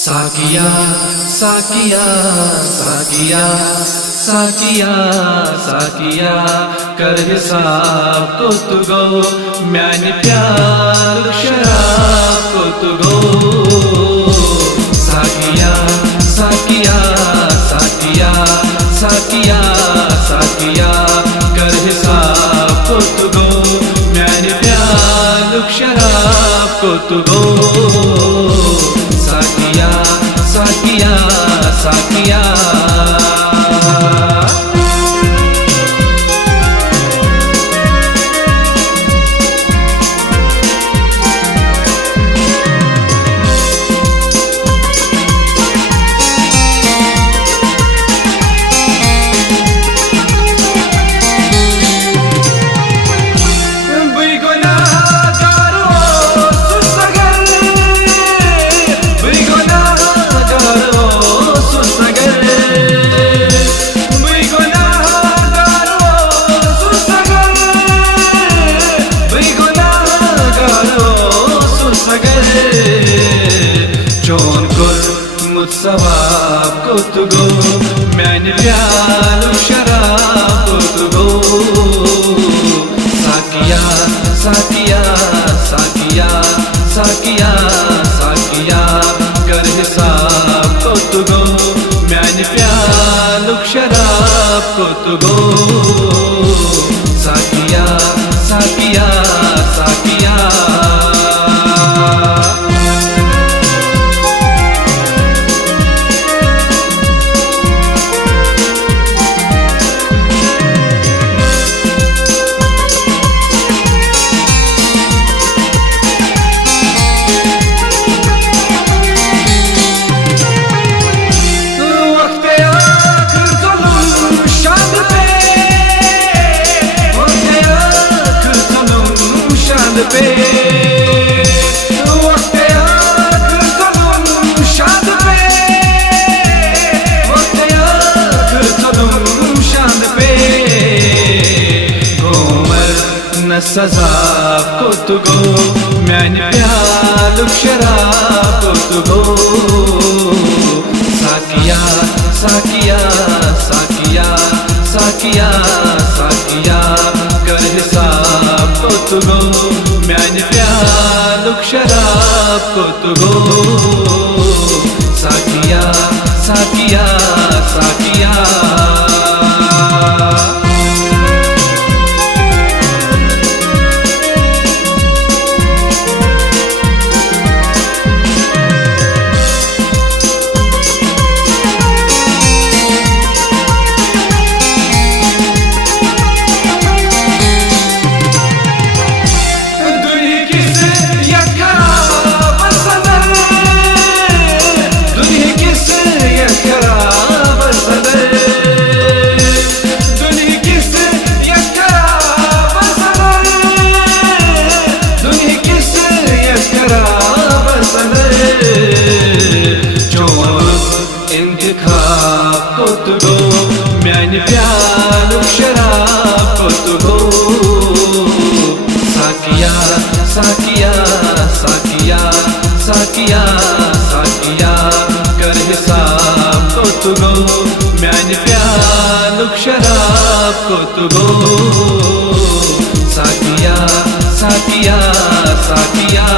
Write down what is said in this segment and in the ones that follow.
साकिया साकिया साकिया साकिया साकिया कर हिसाब को तु गो म्यान प्यार शराब को तु गो। साकिया साकिया साकिया साकिया साकिया कर हिसाब को तु गो म्यान प्यार शराब को तु गो। साकिया साकिया साकिया चोन कुर मुत्सवाब को तु गो म्यान प्यार शराब को तु गो। साकिया साकिया साकिया साकिया साकिया कर हिसाब को तु गो म्यान प्यार शराब को तु गो। साकिया साकिया साकिया पे वक्त आखिर जुल्म शाद पे वक्त आखिर जुल्म शाद पे गोमर न सजा को तु गो म्यान प्यार शराब को तु गो। साकिया साकिया साकिया साकिया साकिया कर हिसाब को तु गो म्यान प्यार शराब को तु गो। साकिया साकिया साकिया को तु गो म्यान प्यार शराब को तु गो। साकिया साकिया साकिया साकिया साकिया कर हिसाब को तु गो म्यान प्यार शराब को तु गो। साकिया साकिया साकिया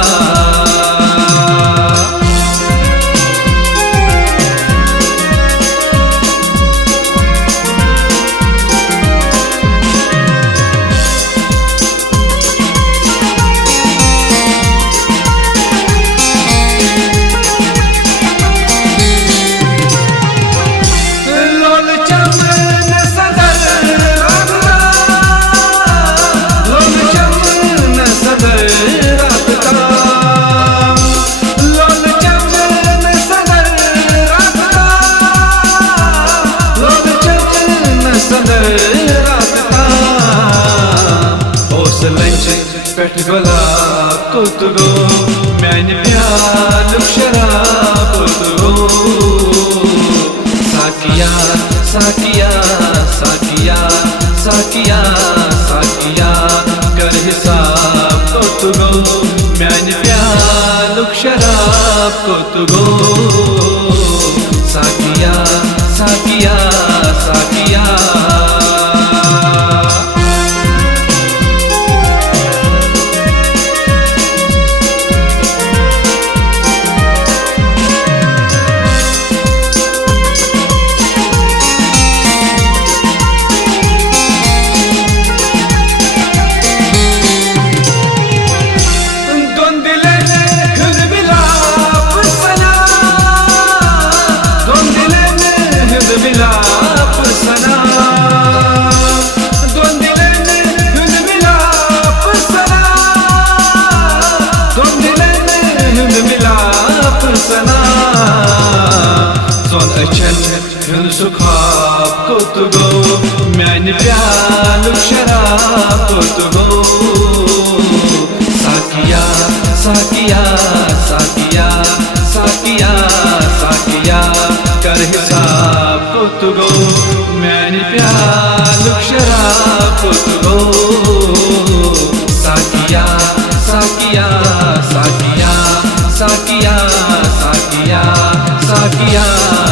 पेट गुलाब को तु गो म्यान प्यार शराब को तु गो। साकिया साकिया साकिया साकिया साकिया कर हिसाब को तु गो म्यान प्यार शराब कुत गो साकिया साकिया साकिया कुत गो मैंने प्यालुक शराब कुत गो साकिया साकिया साकिया साकिया साकिया कर हिसाब कुत गो मैंने प्यालुक शराब कुत गो साकिया साकिया साकिया साकिया साकिया साकिया